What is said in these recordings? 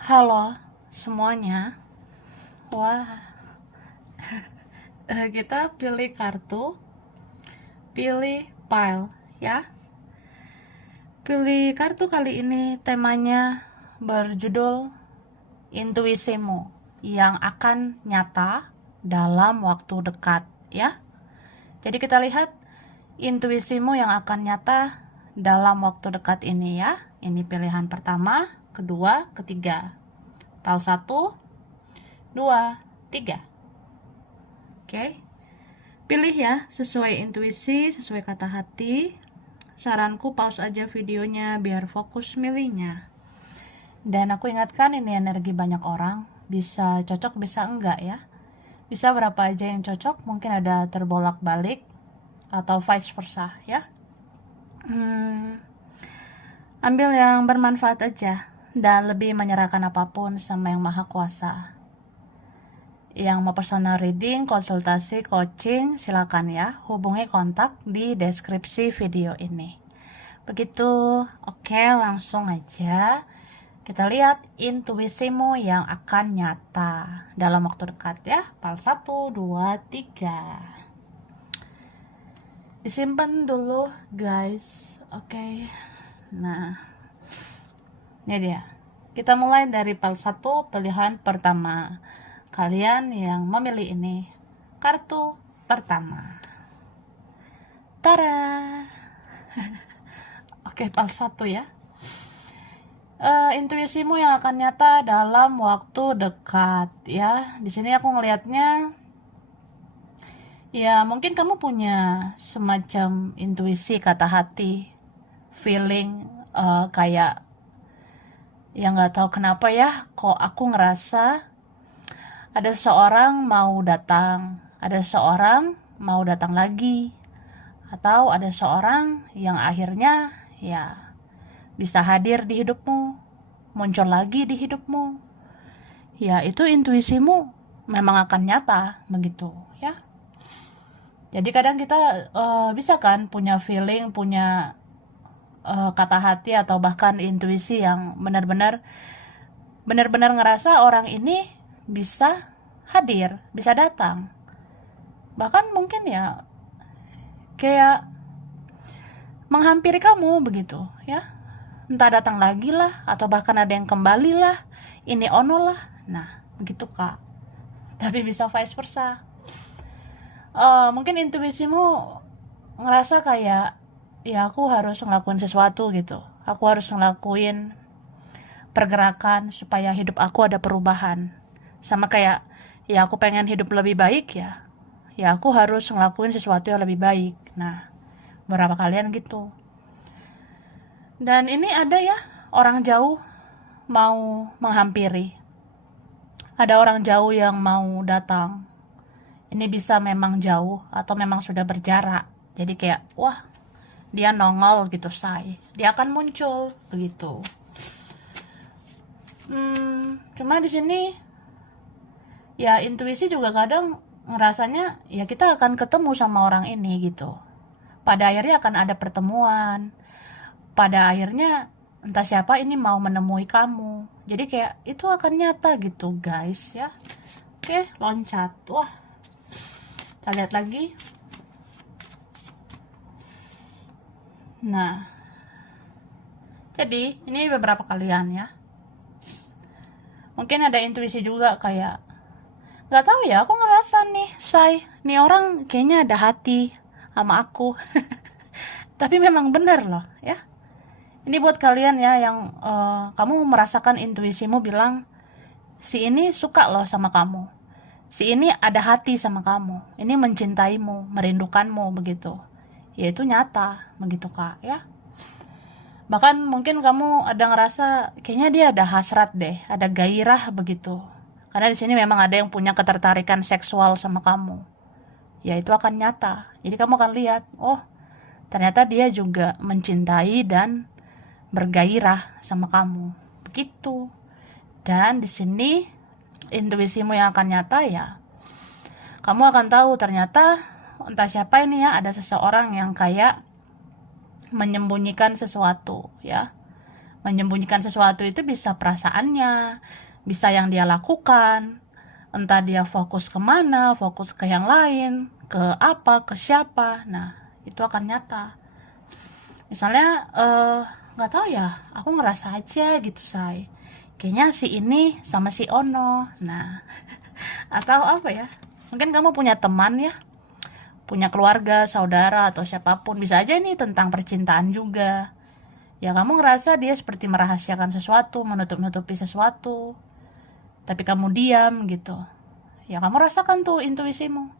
Halo semuanya. Wah, kita pilih kartu, pilih pile ya. Pilih kartu kali ini temanya berjudul intuisimu yang akan nyata dalam waktu dekat ya. Jadi kita lihat intuisimu yang akan nyata dalam waktu dekat ini ya. Ini pilihan pertama, kedua, ketiga. Pile 1, 2, 3. Oke, pilih ya sesuai intuisi, sesuai kata hati. Saranku pause aja videonya biar fokus milihnya. Dan aku ingatkan ini energi banyak orang, bisa cocok bisa enggak ya. Bisa berapa aja yang cocok, mungkin ada terbolak-balik atau vice versa ya. Ambil yang bermanfaat aja dan lebih menyerahkan apapun sama yang maha kuasa. Yang mau personal reading, konsultasi, coaching, silakan ya. Hubungi kontak di deskripsi video ini. Begitu, oke langsung aja. Kita lihat intuisimu yang akan nyata dalam waktu dekat ya. Pal 1, 2, 3. Disimpan dulu guys. Oke. Nah, ini dia. Kita mulai dari pal 1 pilihan pertama. Kalian yang memilih ini kartu pertama. Tara. Oke, pal 1 ya. Intuisimu yang akan nyata dalam waktu dekat ya. Di sini aku ngelihatnya ya mungkin kamu punya semacam intuisi, kata hati, feeling kayak ya nggak tahu kenapa ya, kok aku ngerasa ada seseorang mau datang, ada seseorang mau datang lagi, atau ada seseorang yang akhirnya ya bisa hadir di hidupmu, muncul lagi di hidupmu. Ya itu intuisimu memang akan nyata begitu ya. Jadi kadang kita bisa kan punya feeling, punya kata hati atau bahkan intuisi yang benar-benar ngerasa orang ini bisa hadir, bisa datang. Bahkan mungkin ya kayak menghampiri kamu begitu ya. Entah datang lagi lah atau bahkan ada yang kembali lah, ini ono lah. Nah, begitu Kak. Tapi bisa vice versa. Mungkin intuisimu ngerasa kayak ya aku harus ngelakuin sesuatu gitu. Aku harus ngelakuin pergerakan supaya hidup aku ada perubahan. Sama kayak ya aku pengen hidup lebih baik ya. Ya aku harus ngelakuin sesuatu yang lebih baik. Nah, beberapa kalian gitu. Dan ini ada ya orang jauh mau menghampiri. Ada orang jauh yang mau datang. Ini bisa memang jauh atau memang sudah berjarak. Jadi kayak wah, dia nongol gitu say. Dia akan muncul begitu. Cuma di sini ya intuisi juga kadang ngerasanya ya kita akan ketemu sama orang ini gitu. Pada akhirnya akan ada pertemuan. Pada akhirnya entah siapa ini mau menemui kamu. Jadi kayak itu akan nyata gitu guys ya. Oke, loncat. Wah, kita lihat lagi. Nah, jadi ini beberapa kalian ya. Mungkin ada intuisi juga kayak nggak tahu ya, aku ngerasa nih nih orang kayaknya ada hati sama aku. Tapi memang benar loh ya. Ini buat kalian ya yang kamu merasakan intuisimu bilang si ini suka loh sama kamu, si ini ada hati sama kamu, ini mencintaimu, merindukanmu begitu. Ya itu nyata begitu Kak ya. Bahkan mungkin kamu ada ngerasa kayaknya dia ada hasrat deh, ada gairah begitu. Karena di sini memang ada yang punya ketertarikan seksual sama kamu. Ya itu akan nyata. Jadi kamu akan lihat, oh ternyata dia juga mencintai dan bergairah sama kamu. Begitu. Dan di sini intuisimu yang akan nyata ya. Kamu akan tahu ternyata entah siapa ini ya, ada seseorang yang kayak menyembunyikan sesuatu ya. Menyembunyikan sesuatu itu bisa perasaannya, bisa yang dia lakukan, entah dia fokus kemana, fokus ke yang lain, ke apa, ke siapa. Nah, itu akan nyata. Misalnya, nggak tahu ya, aku ngerasa aja gitu, say. Kayaknya si ini sama si Ono. Nah, atau apa ya? Mungkin kamu punya teman ya, punya keluarga, saudara, atau siapapun. Bisa aja nih tentang percintaan juga. Ya kamu ngerasa dia seperti merahasiakan sesuatu, menutup-nutupi sesuatu. Tapi kamu diam gitu. Ya kamu rasakan tuh intuisimu.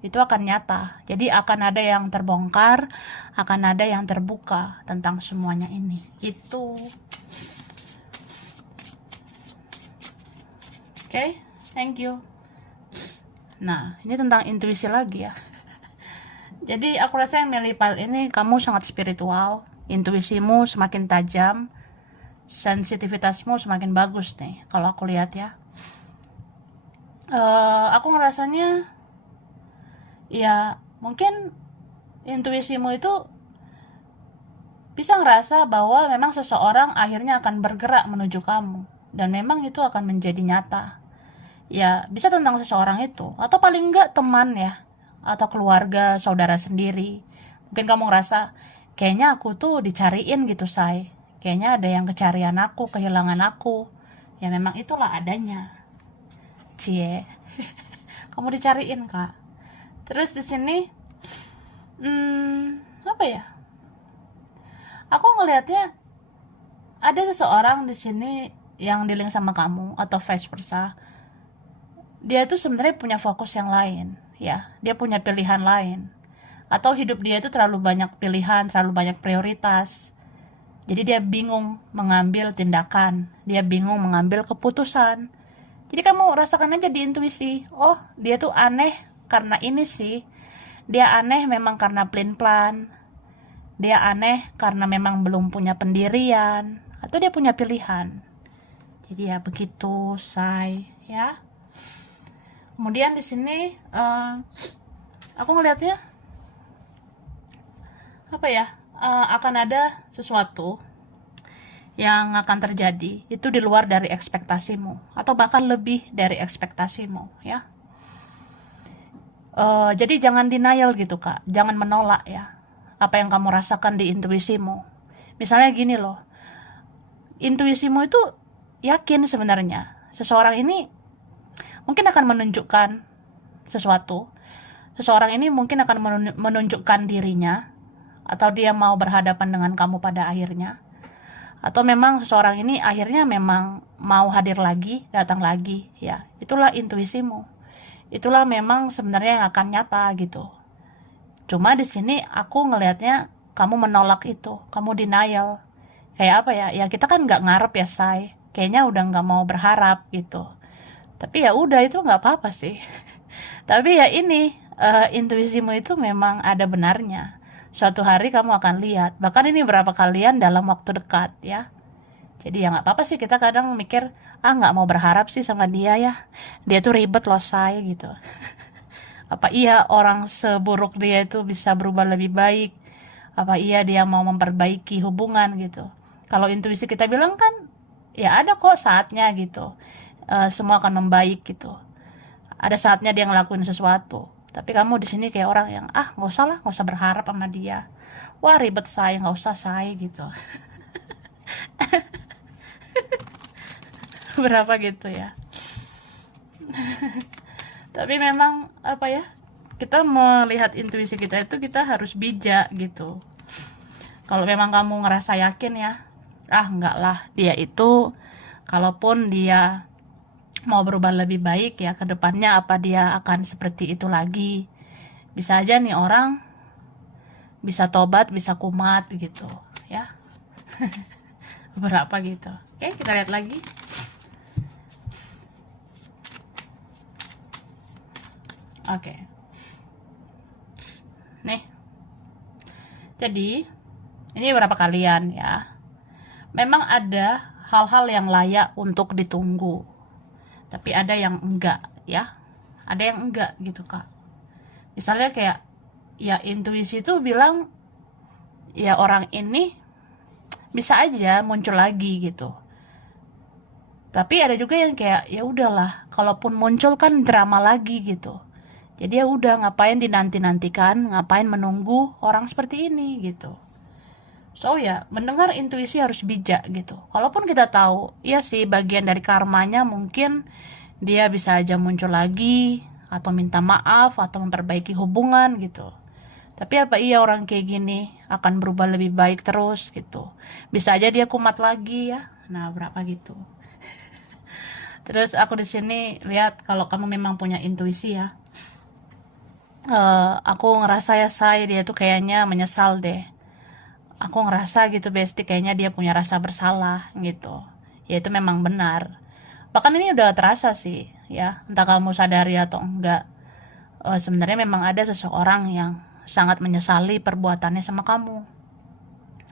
Itu akan nyata. Jadi akan ada yang terbongkar, akan ada yang terbuka tentang semuanya ini. Itu. Oke, thank you. Nah, ini tentang intuisi lagi ya. Jadi aku rasa yang milih file ini kamu sangat spiritual, intuisimu semakin tajam, sensitivitasmu semakin bagus nih kalau aku lihat ya. Aku ngerasanya ya mungkin intuisimu itu bisa ngerasa bahwa memang seseorang akhirnya akan bergerak menuju kamu, dan memang itu akan menjadi nyata. Ya bisa tentang seseorang itu, atau paling enggak teman ya, atau keluarga, saudara sendiri. Mungkin kamu ngerasa kayaknya aku tuh dicariin gitu, say. Kayaknya ada yang kecarian aku, kehilangan aku. Ya memang itulah adanya. Cie. Kamu dicariin, Kak. Terus di sini apa ya? Aku ngelihatnya ada seseorang di sini yang dealing sama kamu atau vice versa. Dia tuh sebenarnya punya fokus yang lain, ya. Dia punya pilihan lain. Atau hidup dia itu terlalu banyak pilihan, terlalu banyak prioritas. Jadi dia bingung mengambil tindakan, dia bingung mengambil keputusan. Jadi kamu rasakan aja di intuisi, oh dia tuh aneh karena ini sih. Dia aneh memang karena plan-plan. Dia aneh karena memang belum punya pendirian, atau dia punya pilihan. Jadi ya begitu, say, ya. Kemudian di sini aku ngelihatnya apa ya? Akan ada sesuatu yang akan terjadi itu di luar dari ekspektasimu, atau bahkan lebih dari ekspektasimu, ya. Jadi jangan denial gitu, Kak. Jangan menolak ya apa yang kamu rasakan di intuisimu. Misalnya gini loh, intuisimu itu yakin sebenarnya seseorang ini mungkin akan menunjukkan sesuatu. Seseorang ini mungkin akan menunjukkan dirinya, atau dia mau berhadapan dengan kamu pada akhirnya. Atau memang seseorang ini akhirnya memang mau hadir lagi, datang lagi, ya. Itulah intuisimu. Itulah memang sebenarnya yang akan nyata gitu. Cuma di sini aku ngelihatnya kamu menolak itu, kamu denial. Kayak apa ya? Ya kita kan nggak ngarep ya, say. Kayaknya udah nggak mau berharap gitu. Tapi ya udah, itu nggak apa-apa sih. Tapi ya ini intuisimu itu memang ada benarnya. Suatu hari kamu akan lihat. Bahkan ini berapa kalian dalam waktu dekat ya. Jadi ya nggak apa-apa sih, kita kadang mikir, nggak mau berharap sih sama dia ya. Dia tuh ribet loh, say gitu. Apa iya orang seburuk dia itu bisa berubah lebih baik? Apa iya dia mau memperbaiki hubungan gitu? Kalau intuisi kita bilang kan, ya ada kok saatnya gitu. Semua akan membaik gitu. Ada saatnya dia ngelakuin sesuatu. Tapi kamu di sini kayak orang yang nggak usah lah, nggak usah berharap sama dia. Wah ribet, saya nggak usah, saya gitu. Berapa gitu ya. Tapi memang apa ya, kita melihat intuisi kita itu kita harus bijak gitu. Kalau memang kamu ngerasa yakin ya, enggak lah, dia itu kalaupun dia mau berubah lebih baik ya ke depannya, apa dia akan seperti itu lagi. Bisa aja nih orang bisa tobat, bisa kumat gitu ya. Berapa gitu. Oke, kita lihat lagi. Oke. Nih. Jadi, ini berapa kalian ya. Memang ada hal-hal yang layak untuk ditunggu. Tapi ada yang enggak ya. Ada yang enggak gitu, Kak. Misalnya kayak ya intuisi itu bilang ya orang ini bisa aja muncul lagi gitu. Tapi ada juga yang kayak ya udahlah, kalaupun muncul kan drama lagi gitu. Jadi ya udah, ngapain dinanti-nantikan, ngapain menunggu orang seperti ini gitu. So ya, mendengar intuisi harus bijak gitu. Kalaupun kita tahu, ya sih bagian dari karmanya mungkin dia bisa aja muncul lagi, atau minta maaf, atau memperbaiki hubungan gitu. Tapi apa iya orang kayak gini akan berubah lebih baik terus gitu? Bisa aja dia kumat lagi ya. Nah, berapa gitu. Terus aku di sini lihat kalau kamu memang punya intuisi ya. Aku ngerasa ya saya dia tuh kayaknya menyesal deh. Aku ngerasa gitu Besti, kayaknya dia punya rasa bersalah gitu. Ya itu memang benar. Bahkan ini udah terasa sih ya, entah kamu sadari atau enggak. Sebenarnya memang ada seseorang yang sangat menyesali perbuatannya sama kamu,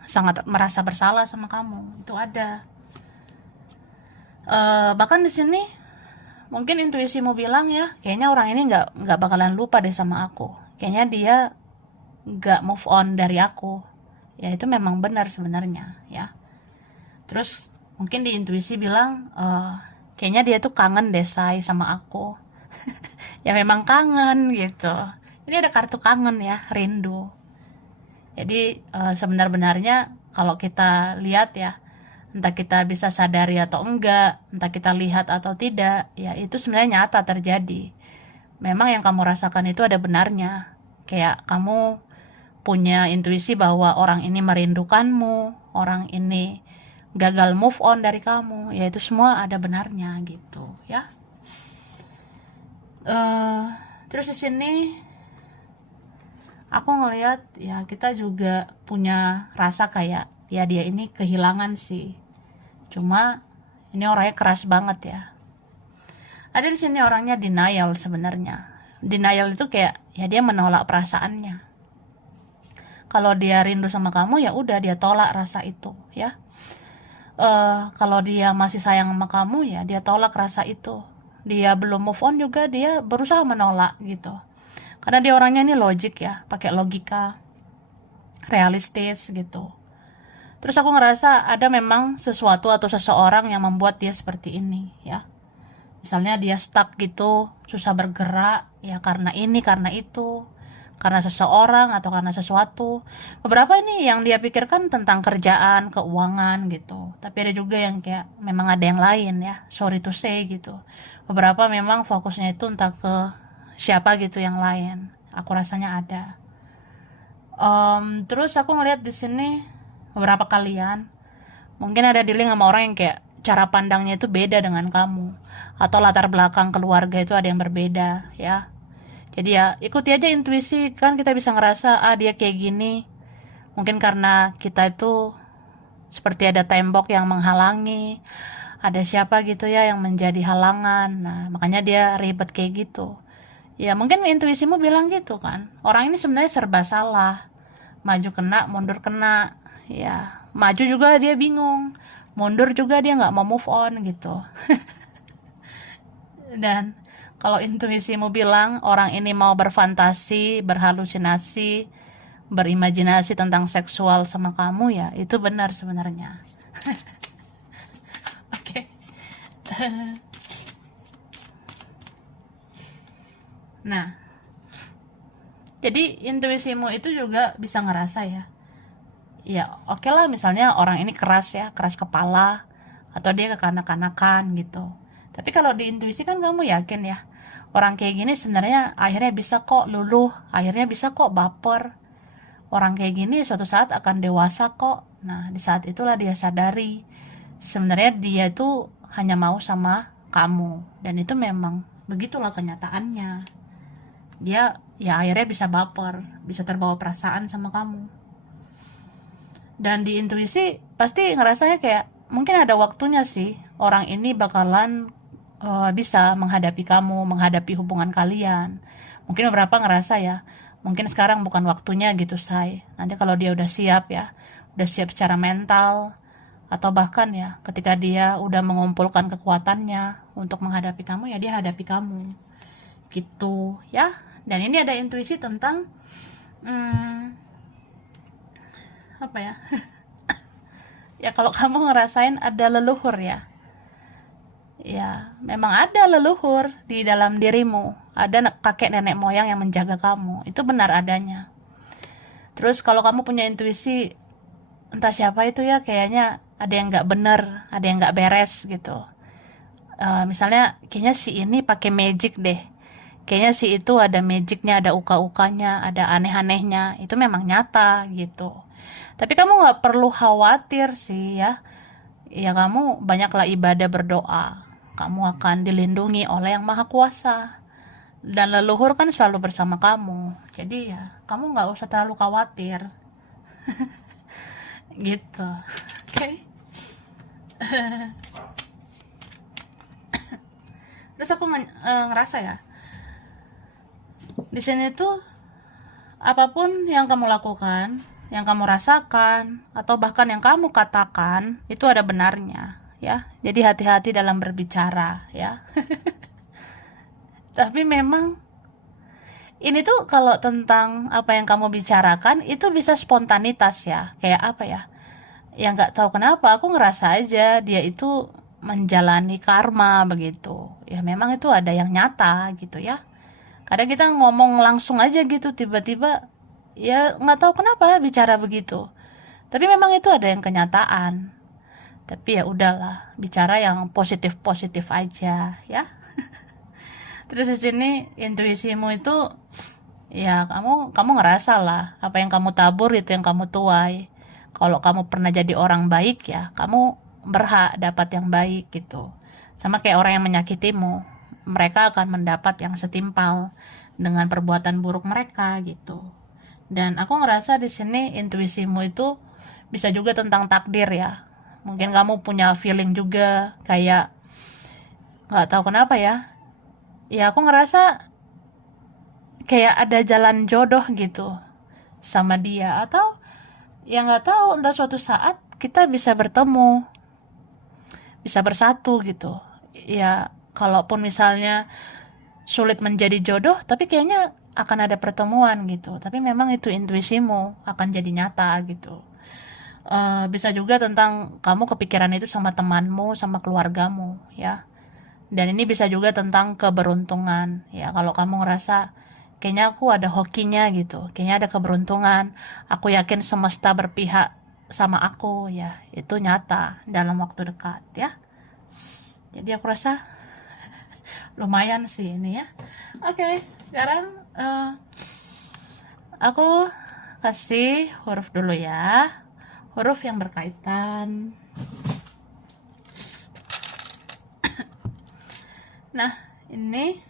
sangat merasa bersalah sama kamu. Itu ada. Bahkan di sini mungkin intuisimu bilang ya, kayaknya orang ini nggak bakalan lupa deh sama aku. Kayaknya dia nggak move on dari aku. Ya itu memang benar sebenarnya ya. Terus mungkin di intuisi bilang, kayaknya dia tuh kangen deh say sama aku. Ya memang kangen gitu. Ini ada kartu kangen ya, rindu. Jadi sebenar-benarnya kalau kita lihat ya, entah kita bisa sadari atau enggak, entah kita lihat atau tidak, ya itu sebenarnya nyata terjadi. Memang yang kamu rasakan itu ada benarnya. Kayak kamu punya intuisi bahwa orang ini merindukanmu, orang ini gagal move on dari kamu, ya itu semua ada benarnya gitu ya. eh Terus di sini aku ngelihat ya kita juga punya rasa kayak ya dia ini kehilangan sih. Cuma ini orangnya keras banget ya. Ada di sini orangnya denial sebenarnya. Denial itu kayak ya dia menolak perasaannya. Kalau dia rindu sama kamu ya udah dia tolak rasa itu ya. Kalau dia masih sayang sama kamu ya dia tolak rasa itu. Dia belum move on juga dia berusaha menolak gitu. Karena dia orangnya ini logik ya, pakai logika, realistis gitu. Terus aku ngerasa ada memang sesuatu atau seseorang yang membuat dia seperti ini ya. Misalnya dia stuck gitu, susah bergerak ya karena ini, karena itu, karena seseorang atau karena sesuatu. Beberapa ini yang dia pikirkan tentang kerjaan, keuangan gitu. Tapi ada juga yang kayak memang ada yang lain ya, sorry to say gitu. Beberapa memang fokusnya itu entah ke siapa gitu yang lain. Aku rasanya ada. Terus aku ngeliat di sini beberapa kalian mungkin ada dealing sama orang yang kayak cara pandangnya itu beda dengan kamu, atau latar belakang keluarga itu ada yang berbeda ya. Jadi ya ikuti aja intuisi, kan kita bisa ngerasa dia kayak gini mungkin karena kita itu seperti ada tembok yang menghalangi, ada siapa gitu ya yang menjadi halangan. Nah makanya dia ribet kayak gitu. Ya mungkin intuisimu bilang gitu kan, orang ini sebenarnya serba salah, maju kena mundur kena. Ya maju juga dia bingung, mundur juga dia nggak mau move on gitu. Dan kalau intuisimu bilang orang ini mau berfantasi, berhalusinasi, berimajinasi tentang seksual sama kamu, ya itu benar sebenarnya. Oke. Nah, jadi intuisimu itu juga bisa ngerasa ya. Ya oke lah, misalnya orang ini keras ya, keras kepala, atau dia kekanak-kanakan gitu. Tapi kalau di intuisi kan kamu yakin ya, orang kayak gini sebenarnya akhirnya bisa kok luluh, akhirnya bisa kok baper. Orang kayak gini suatu saat akan dewasa kok. Nah, di saat itulah dia sadari sebenarnya dia itu hanya mau sama kamu, dan itu memang begitulah kenyataannya. Dia ya akhirnya bisa baper, bisa terbawa perasaan sama kamu. Dan di intuisi pasti ngerasanya kayak mungkin ada waktunya sih orang ini bakalan bisa menghadapi kamu, menghadapi hubungan kalian. Mungkin beberapa ngerasa ya, mungkin sekarang bukan waktunya gitu say. Nanti kalau dia udah siap ya, udah siap secara mental, atau bahkan ya ketika dia udah mengumpulkan kekuatannya untuk menghadapi kamu, ya dia hadapi kamu gitu ya. Dan ini ada intuisi tentang apa ya, Ya kalau kamu ngerasain ada leluhur ya, ya memang ada leluhur di dalam dirimu. Ada kakek nenek moyang yang menjaga kamu. Itu benar adanya. Terus kalau kamu punya intuisi, entah siapa itu ya, kayaknya ada yang nggak bener, ada yang nggak beres gitu. Misalnya kayaknya si ini pakai magic deh, kayaknya si itu ada magicnya, ada uka-ukanya, ada aneh-anehnya. Itu memang nyata gitu. Tapi kamu nggak perlu khawatir sih ya. Ya kamu banyaklah ibadah, berdoa, kamu akan dilindungi oleh yang maha kuasa, dan leluhur kan selalu bersama kamu. Jadi ya kamu nggak usah terlalu khawatir gitu. Oke, okay? Terus aku ngerasa ya, di sini tuh apapun yang kamu lakukan, yang kamu rasakan, atau bahkan yang kamu katakan, itu ada benarnya ya. Jadi hati-hati dalam berbicara ya. Tapi memang ini tuh kalau tentang apa yang kamu bicarakan itu bisa spontanitas ya. Kayak apa ya? Ya nggak tahu kenapa aku ngerasa aja dia itu menjalani karma begitu. Ya memang itu ada yang nyata gitu ya. Kadang kita ngomong langsung aja gitu tiba-tiba, ya nggak tahu kenapa bicara begitu. Tapi memang itu ada yang kenyataan. Tapi ya udahlah, bicara yang positif-positif aja ya. Terus di sini intuisimu itu, ya kamu ngerasa lah apa yang kamu tabur itu yang kamu tuai. Kalau kamu pernah jadi orang baik ya kamu berhak dapat yang baik gitu. Sama kayak orang yang menyakitimu, mereka akan mendapat yang setimpal dengan perbuatan buruk mereka gitu. Dan aku ngerasa di sini intuisimu itu bisa juga tentang takdir ya. Mungkin kamu punya feeling juga, kayak nggak tahu kenapa ya. Ya aku ngerasa kayak ada jalan jodoh gitu sama dia, atau ya nggak tahu, entah suatu saat kita bisa bertemu, bisa bersatu gitu ya. Kalaupun misalnya sulit menjadi jodoh, tapi kayaknya akan ada pertemuan gitu. Tapi memang itu intuisimu akan jadi nyata gitu. Bisa juga tentang kamu kepikiran itu sama temanmu, sama keluargamu ya. Dan ini bisa juga tentang keberuntungan ya. Kalau kamu ngerasa kayaknya aku ada hokinya gitu, kayaknya ada keberuntungan, aku yakin semesta berpihak sama aku ya, itu nyata dalam waktu dekat ya. Jadi aku rasa lumayan sih ini ya. Oke, sekarang aku kasih huruf dulu ya, huruf yang berkaitan. Nah, ini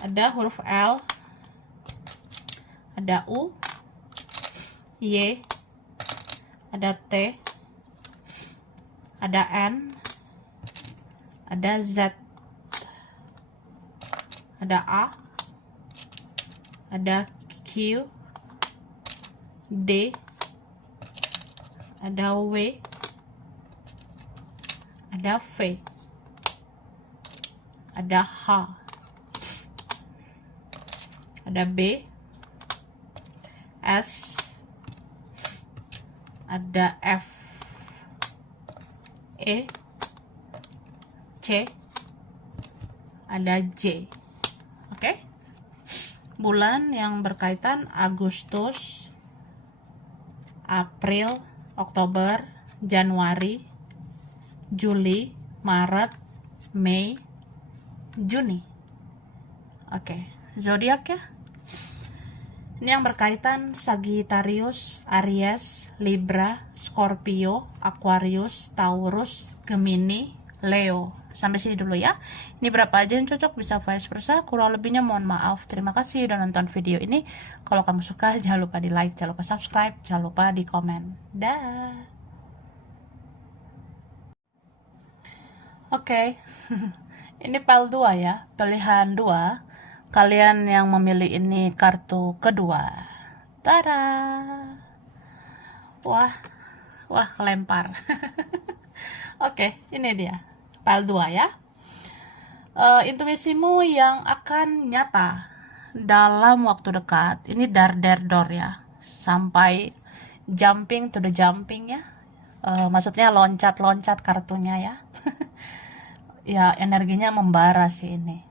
ada huruf L, ada U, Y, ada T, ada N, ada Z, ada A, ada Q, D, ada W, ada V, ada H, ada B, S, ada F, E, C, ada J. Oke. Bulan yang berkaitan Agustus, April, Oktober, Januari, Juli, Maret, Mei, Juni. Oke, zodiak ya. Ini yang berkaitan Sagittarius, Aries, Libra, Scorpio, Aquarius, Taurus, Gemini, Leo. Sampai sini dulu ya. Ini berapa aja yang cocok, bisa vice versa. Kurang lebihnya mohon maaf. Terima kasih udah nonton video ini. Kalau kamu suka jangan lupa di like, jangan lupa subscribe, jangan lupa di komen. Dah. Oke. Ini pile 2 ya, pilihan 2. Kalian yang memilih ini kartu kedua. Tada. Wah, wah kelempar. Oke, ini dia. Pile 2 ya. Intuisimu yang akan nyata dalam waktu dekat. Ini dar der dor ya. Sampai jumping to the jumping ya. Maksudnya loncat-loncat kartunya ya. Ya energinya membara sih ini.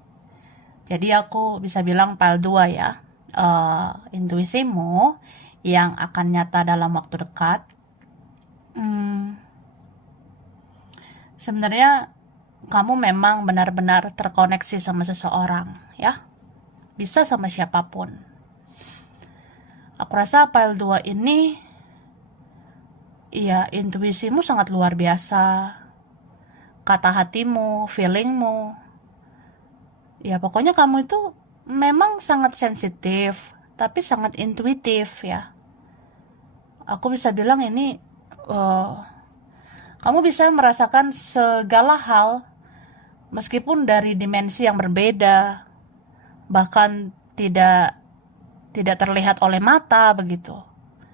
Jadi aku bisa bilang pile 2 ya. Intuisimu yang akan nyata dalam waktu dekat. Sebenarnya kamu memang benar-benar terkoneksi sama seseorang ya. Bisa sama siapapun. Aku rasa pile 2 ini ya intuisimu sangat luar biasa. Kata hatimu, feelingmu. Ya pokoknya kamu itu memang sangat sensitif, tapi sangat intuitif ya. Aku bisa bilang ini kamu bisa merasakan segala hal meskipun dari dimensi yang berbeda, bahkan tidak terlihat oleh mata begitu.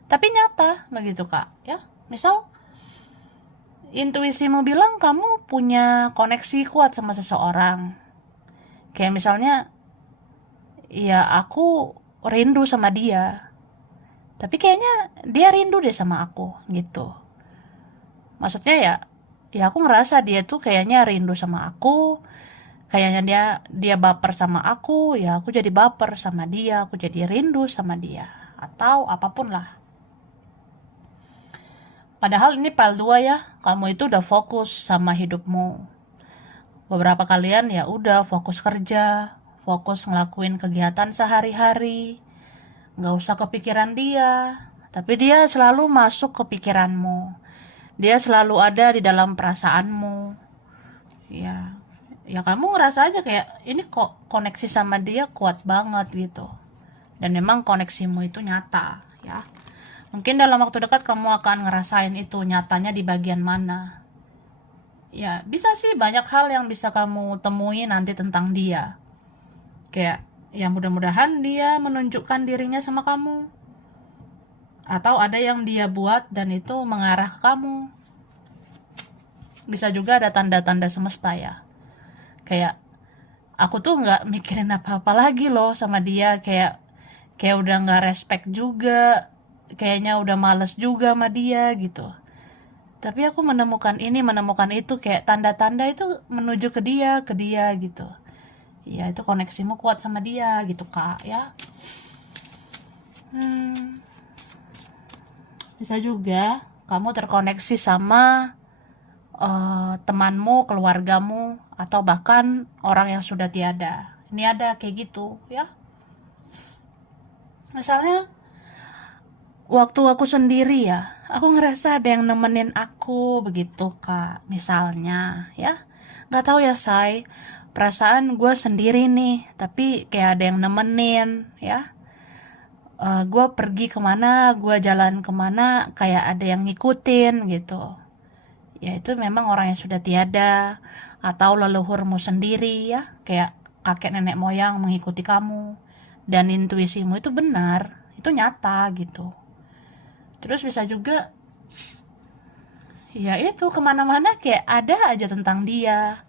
Tapi nyata begitu Kak ya. Misal intuisimu bilang kamu punya koneksi kuat sama seseorang. Kayak misalnya ya aku rindu sama dia. Tapi kayaknya dia rindu deh sama aku gitu. Maksudnya ya aku ngerasa dia tuh kayaknya rindu sama aku. Kayaknya dia baper sama aku, ya aku jadi baper sama dia, aku jadi rindu sama dia. Atau apapun lah. Padahal ini pile 2 ya, kamu itu udah fokus sama hidupmu. Beberapa kalian ya udah fokus kerja, fokus ngelakuin kegiatan sehari-hari, nggak usah kepikiran dia, tapi dia selalu masuk ke pikiranmu. Dia selalu ada di dalam perasaanmu. Ya kamu ngerasa aja kayak ini kok koneksi sama dia kuat banget gitu. Dan memang koneksimu itu nyata ya. Mungkin dalam waktu dekat kamu akan ngerasain itu nyatanya di bagian mana. Ya bisa sih banyak hal yang bisa kamu temui nanti tentang dia. Kayak ya mudah-mudahan dia menunjukkan dirinya sama kamu. Atau ada yang dia buat dan itu mengarah ke kamu. Bisa juga ada tanda-tanda semesta ya. Kayak aku tuh nggak mikirin apa-apa lagi loh sama dia, kayak udah nggak respect juga, kayaknya udah males juga sama dia gitu. Tapi aku menemukan ini, menemukan itu, kayak tanda-tanda itu menuju ke dia gitu. Ya itu koneksimu kuat sama dia gitu Kak ya. Bisa juga kamu terkoneksi sama temanmu, keluargamu, atau bahkan orang yang sudah tiada. Ini ada kayak gitu ya. Misalnya waktu aku sendiri ya, aku ngerasa ada yang nemenin aku begitu Kak. Misalnya ya, nggak tahu ya Say, perasaan gue sendiri nih, tapi kayak ada yang nemenin ya. Gue pergi kemana, gue jalan kemana, kayak ada yang ngikutin gitu. Ya itu memang orang yang sudah tiada, atau leluhurmu sendiri ya, kayak kakek nenek moyang mengikuti kamu, dan intuisimu itu benar, itu nyata gitu. Terus bisa juga ya itu kemana-mana kayak ada aja tentang dia.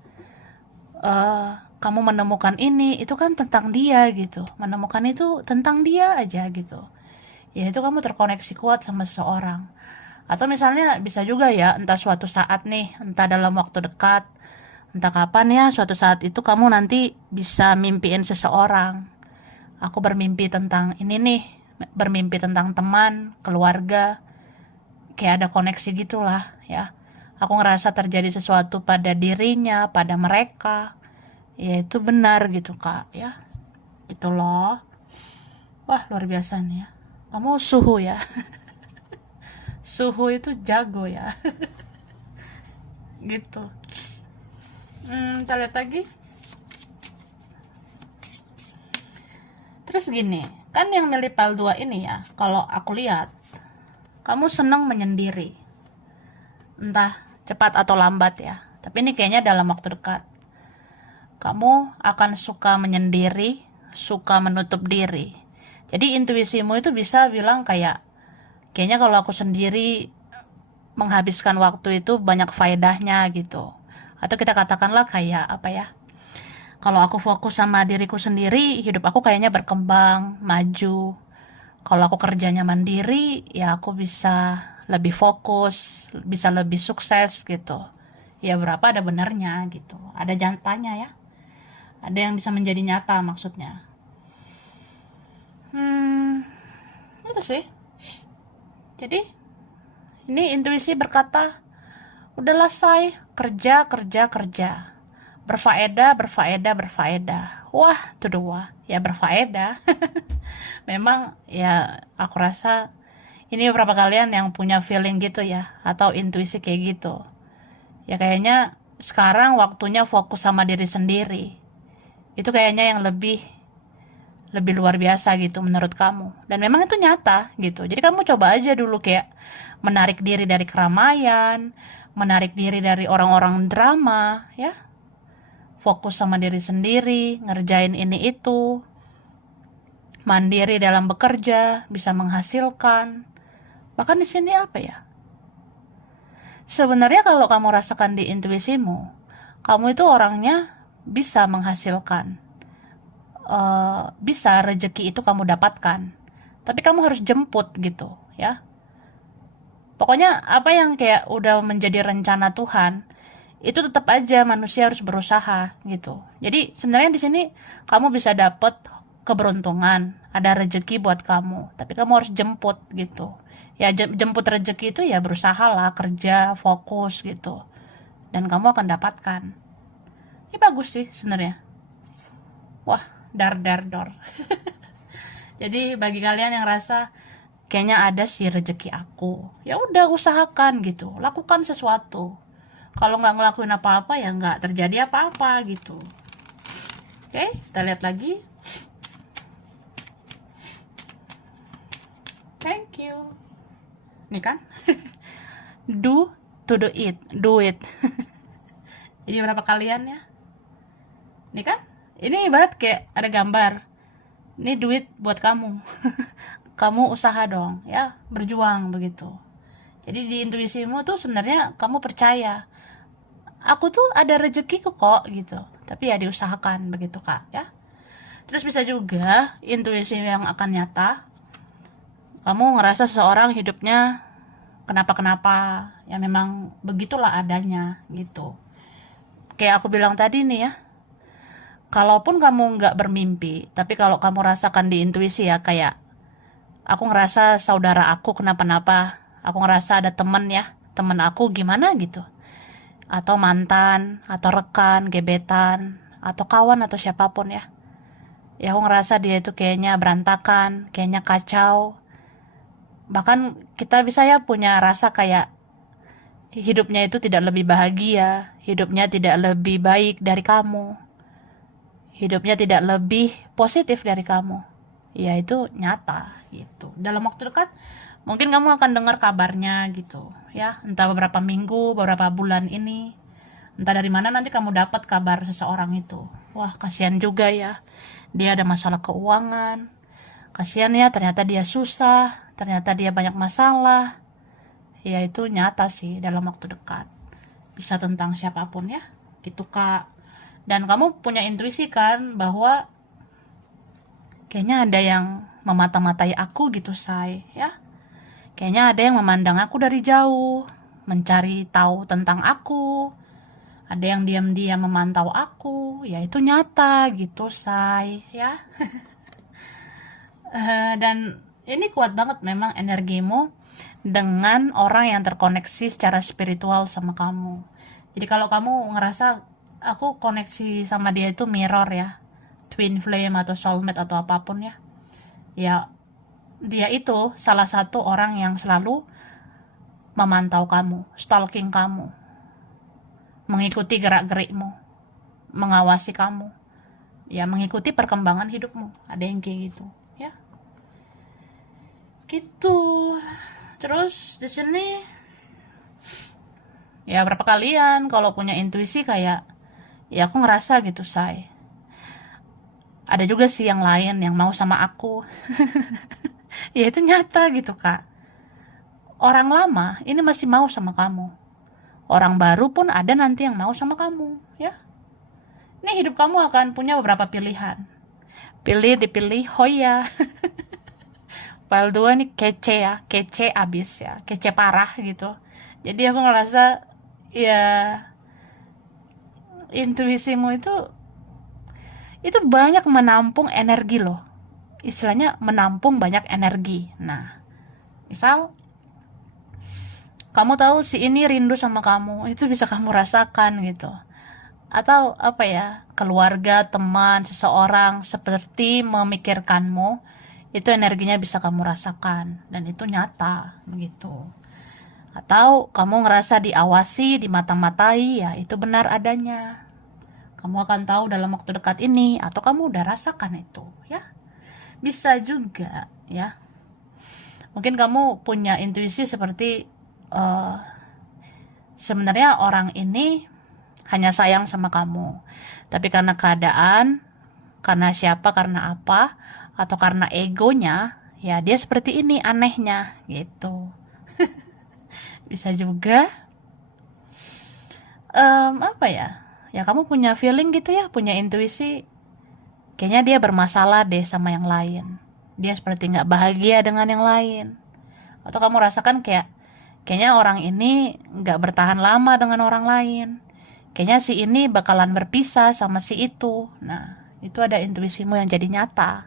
Kamu menemukan ini, itu kan tentang dia gitu, menemukan itu tentang dia aja gitu. Ya itu kamu terkoneksi kuat sama seseorang. Atau misalnya bisa juga ya, entah suatu saat nih, entah dalam waktu dekat, entah kapan ya, suatu saat itu kamu nanti bisa mimpiin seseorang. Aku bermimpi tentang ini nih, bermimpi tentang teman, keluarga, kayak ada koneksi gitulah ya. Aku ngerasa terjadi sesuatu pada dirinya, pada mereka. Ya itu benar gitu Kak ya. Gitu loh. Wah luar biasa nih ya. Kamu suhu ya. Suhu itu jago ya. Gitu. Kita lihat lagi. Terus gini, kan yang milih pile 2 ini ya, kalau aku lihat kamu senang menyendiri. Entah cepat atau lambat ya. Tapi ini kayaknya dalam waktu dekat. Kamu akan suka menyendiri, suka menutup diri. Jadi intuisimu itu bisa bilang kayaknya kalau aku sendiri menghabiskan waktu itu banyak faedahnya gitu. Atau kita katakanlah kayak apa ya, kalau aku fokus sama diriku sendiri, hidup aku kayaknya berkembang, maju. Kalau aku kerjanya mandiri, ya aku bisa lebih fokus, bisa lebih sukses gitu. Ya berapa ada benernya gitu. Ada nyatanya ya. Ada yang bisa menjadi nyata maksudnya. Hmm, itu sih. Jadi, ini intuisi berkata, udahlah say, kerja, kerja, kerja. Berfaedah, berfaedah, berfaedah. Wah, tuh dua. Ya berfaedah. Memang ya aku rasa ini beberapa kalian yang punya feeling gitu ya, atau intuisi kayak gitu. Ya kayaknya sekarang waktunya fokus sama diri sendiri. Itu kayaknya yang lebih lebih luar biasa gitu menurut kamu. Dan memang itu nyata gitu. Jadi kamu coba aja dulu kayak menarik diri dari keramaian, menarik diri dari orang-orang drama, ya. Fokus sama diri sendiri, ngerjain ini itu, mandiri dalam bekerja, bisa menghasilkan. Bahkan di sini apa ya? Sebenarnya kalau kamu rasakan di intuisimu, kamu itu orangnya bisa menghasilkan. Bisa rezeki itu kamu dapatkan. Tapi kamu harus jemput gitu, ya. Pokoknya apa yang kayak udah menjadi rencana Tuhan, itu tetap aja manusia harus berusaha gitu. Jadi sebenarnya di sini kamu bisa dapet keberuntungan, ada rezeki buat kamu, tapi kamu harus jemput gitu. Ya jemput rezeki itu ya berusaha lah, kerja, fokus gitu. Dan kamu akan dapatkan. Ini bagus sih sebenarnya. Wah, dar dar dor. Jadi bagi kalian yang rasa kayaknya ada sih rezeki aku, ya udah usahakan gitu, lakukan sesuatu. Kalau nggak ngelakuin apa-apa ya nggak terjadi apa-apa gitu. Oke, kita lihat lagi. Thank you. Nih kan, do to do it. Jadi berapa kalian ya? Nih kan, ini ibarat kayak ada gambar. Ini duit buat kamu. Kamu usaha dong, ya berjuang begitu. Jadi di intuisimu tuh sebenarnya kamu percaya aku tuh ada rezekiku kok gitu, tapi ya diusahakan begitu kak ya. Terus bisa juga intuisi yang akan nyata, kamu ngerasa seseorang hidupnya kenapa-kenapa, ya memang begitulah adanya gitu. Kayak aku bilang tadi nih ya, kalaupun kamu nggak bermimpi, tapi kalau kamu rasakan di intuisi ya, kayak aku ngerasa saudara aku kenapa-napa, aku ngerasa ada temen ya, temen aku gimana gitu, atau mantan, atau rekan, gebetan, atau kawan, atau siapapun ya. Ya aku ngerasa dia itu kayaknya berantakan, kayaknya kacau. Bahkan kita bisa ya punya rasa kayak hidupnya itu tidak lebih bahagia, hidupnya tidak lebih baik dari kamu, hidupnya tidak lebih positif dari kamu. Ya itu nyata gitu. Dalam waktu dekat mungkin kamu akan dengar kabarnya gitu ya, entah beberapa minggu, beberapa bulan ini. Entah dari mana nanti kamu dapat kabar seseorang itu. Wah, kasihan juga ya. Dia ada masalah keuangan. Kasihan ya, ternyata dia susah, ternyata dia banyak masalah. Ya itu nyata sih dalam waktu dekat. Bisa tentang siapapun ya. Gitu Kak. Dan kamu punya intuisi kan bahwa kayaknya ada yang memata-matai aku gitu, say, ya. Kayaknya ada yang memandang aku dari jauh, mencari tahu tentang aku. Ada yang diam-diam memantau aku, ya itu nyata gitu, say, ya. Dan ini kuat banget memang energimu dengan orang yang terkoneksi secara spiritual sama kamu. Jadi kalau kamu ngerasa aku koneksi sama dia itu mirror ya, twin flame atau soulmate atau apapun ya, ya dia itu salah satu orang yang selalu memantau kamu, stalking kamu, mengikuti gerak-gerikmu, mengawasi kamu, ya mengikuti perkembangan hidupmu. Ada yang kayak gitu ya, gitu. Terus di sini ya berapa kalian kalau punya intuisi kayak ya aku ngerasa gitu, say, ada juga sih yang lain yang mau sama aku. Ya itu nyata gitu kak, orang lama ini masih mau sama kamu, orang baru pun ada nanti yang mau sama kamu ya. Ini hidup kamu akan punya beberapa pilihan, pilih dipilih hoya. file 2 nih kece ya, kece abis ya, kece parah gitu. Jadi aku ngerasa ya intuisimu itu banyak menampung energi loh. Istilahnya menampung banyak energi. Nah, misal kamu tahu si ini rindu sama kamu, itu bisa kamu rasakan gitu. Atau apa ya, keluarga, teman, seseorang seperti memikirkanmu, itu energinya bisa kamu rasakan dan itu nyata begitu. Atau kamu ngerasa diawasi, dimata-matai, ya itu benar adanya. Kamu akan tahu dalam waktu dekat ini, atau kamu udah rasakan itu, ya. Bisa juga, ya. Mungkin kamu punya intuisi seperti eh, sebenarnya orang ini hanya sayang sama kamu, tapi karena keadaan, karena siapa, karena apa, atau karena egonya, ya dia seperti ini anehnya, gitu. Bisa juga, apa ya? Ya kamu punya feeling gitu ya, punya intuisi. Kayaknya dia bermasalah deh sama yang lain. Dia seperti nggak bahagia dengan yang lain. Atau kamu rasakan kayaknya orang ini nggak bertahan lama dengan orang lain. Kayaknya si ini bakalan berpisah sama si itu. Nah, itu ada intuisimu yang jadi nyata.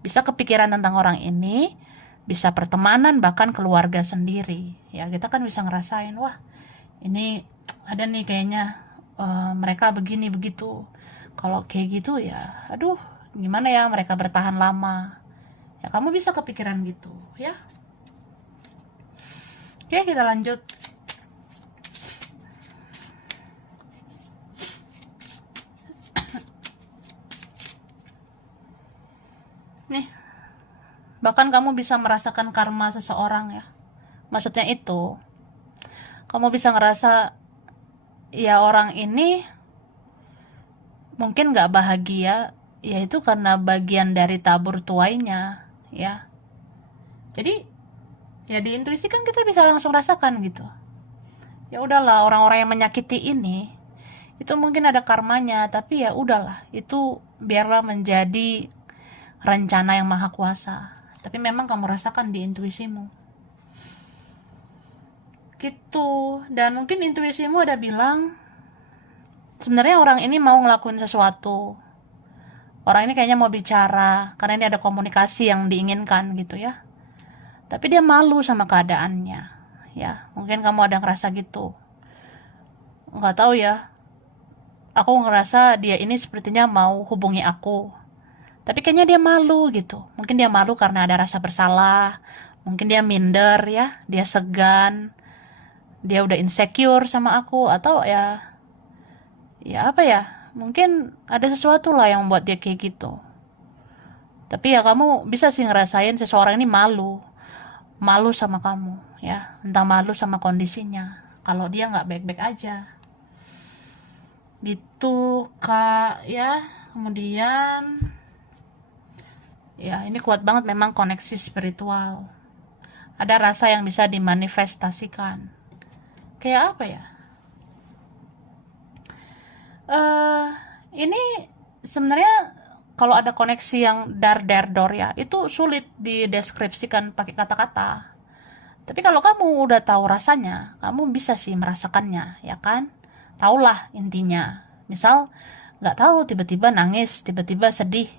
Bisa kepikiran tentang orang ini, bisa pertemanan, bahkan keluarga sendiri. Ya, kita kan bisa ngerasain, wah, ini ada nih kayaknya mereka begini begitu. Kalau kayak gitu ya, aduh, gimana ya mereka bertahan lama. Ya, kamu bisa kepikiran gitu, ya. Oke, kita lanjut. Nih, bahkan kamu bisa merasakan karma seseorang ya. Maksudnya itu, kamu bisa ngerasa ya orang ini mungkin nggak bahagia, ya itu karena bagian dari tabur tuainya, ya. Jadi, ya diintuisi kan kita bisa langsung rasakan gitu. Ya udahlah, orang-orang yang menyakiti ini itu mungkin ada karmanya, tapi ya udahlah, itu biarlah menjadi rencana yang maha kuasa. Tapi memang kamu rasakan di intuisimu. Gitu. Dan mungkin intuisimu ada bilang, sebenarnya orang ini mau ngelakuin sesuatu. Orang ini kayaknya mau bicara, karena ini ada komunikasi yang diinginkan gitu ya. Tapi dia malu sama keadaannya. Ya, mungkin kamu ada ngerasa gitu. Nggak tahu ya. Aku ngerasa dia ini sepertinya mau hubungi aku. Tapi kayaknya dia malu gitu. Mungkin dia malu karena ada rasa bersalah. Mungkin dia minder ya. Dia segan. Dia udah insecure sama aku. Atau ya apa ya. Mungkin ada sesuatu lah yang membuat dia kayak gitu. Tapi ya kamu bisa sih ngerasain seseorang ini malu. Malu sama kamu ya. Entah malu sama kondisinya. Kalau dia nggak baik-baik aja. Gitu Kak ya. Kemudian ya ini kuat banget memang koneksi spiritual. Ada rasa yang bisa dimanifestasikan. Kayak apa ya? eh ini sebenarnya kalau ada koneksi yang dar dar dor ya, itu sulit dideskripsikan pakai kata-kata. Tapi kalau kamu udah tahu rasanya, kamu bisa sih merasakannya, ya kan? Taulah intinya. Misal nggak tahu tiba-tiba nangis, tiba-tiba sedih,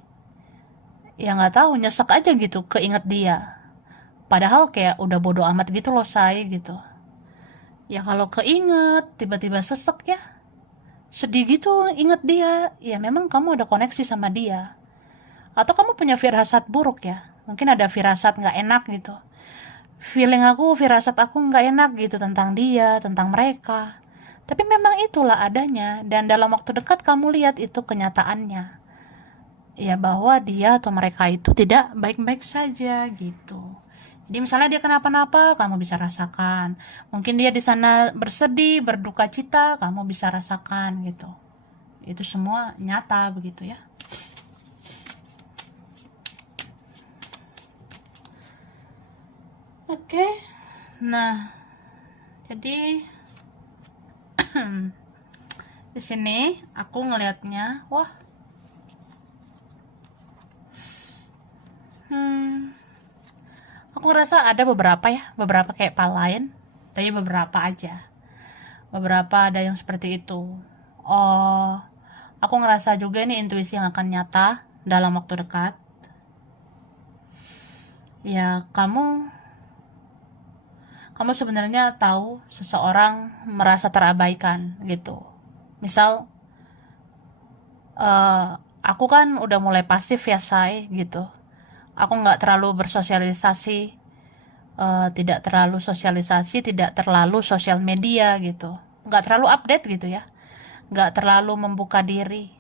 ya nggak tahu nyesek aja gitu, keinget dia. Padahal kayak udah bodo amat gitu loh say gitu. Ya kalau keinget tiba-tiba sesek ya, sedih gitu inget dia, ya memang kamu ada koneksi sama dia. Atau kamu punya firasat buruk ya, mungkin ada firasat nggak enak gitu, feeling aku, firasat aku nggak enak gitu tentang dia, tentang mereka. Tapi memang itulah adanya, dan dalam waktu dekat kamu lihat itu kenyataannya, ya bahwa dia atau mereka itu tidak baik-baik saja gitu. Jadi misalnya dia kenapa-napa, kamu bisa rasakan. Mungkin dia di sana bersedih, berduka cita, kamu bisa rasakan gitu. Itu semua nyata begitu ya. Oke. Nah, jadi di sini aku ngelihatnya, wah, hmm, Aku ngerasa ada beberapa kayak pal lain, tapi beberapa aja. Beberapa ada yang seperti itu. Oh, aku ngerasa juga ini intuisi yang akan nyata dalam waktu dekat. Ya, kamu sebenarnya tahu seseorang merasa terabaikan gitu. Misal, aku kan udah mulai pasif ya, say, gitu. Aku nggak terlalu bersosialisasi, tidak terlalu sosialisasi, tidak terlalu sosial media gitu. Nggak terlalu update gitu ya. Nggak terlalu membuka diri.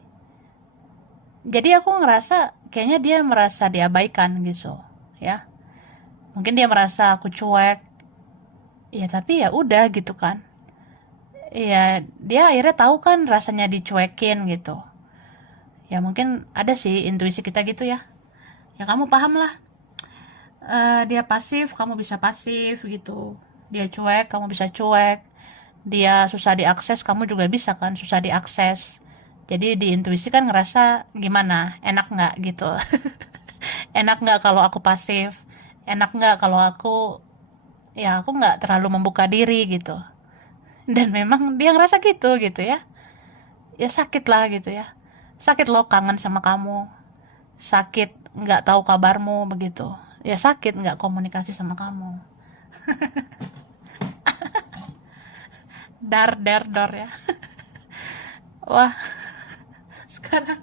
Jadi aku ngerasa kayaknya dia merasa diabaikan gitu, ya. Mungkin dia merasa aku cuek, ya tapi ya udah gitu kan. Ya dia akhirnya tahu kan rasanya dicuekin gitu. Ya mungkin ada sih intuisi kita gitu ya. Ya kamu paham lah. Dia pasif, kamu bisa pasif gitu. Dia cuek, kamu bisa cuek. Dia susah diakses, kamu juga bisa kan susah diakses. Jadi di intuisi kan ngerasa gimana, enak nggak gitu. Enak nggak kalau aku pasif, enak nggak kalau aku nggak terlalu membuka diri gitu. Dan memang dia ngerasa gitu ya. Ya sakit lah gitu ya, sakit loh kangen sama kamu, sakit nggak tahu kabarmu begitu. Ya sakit nggak komunikasi sama kamu. Dar dar dor ya. Wah, sekarang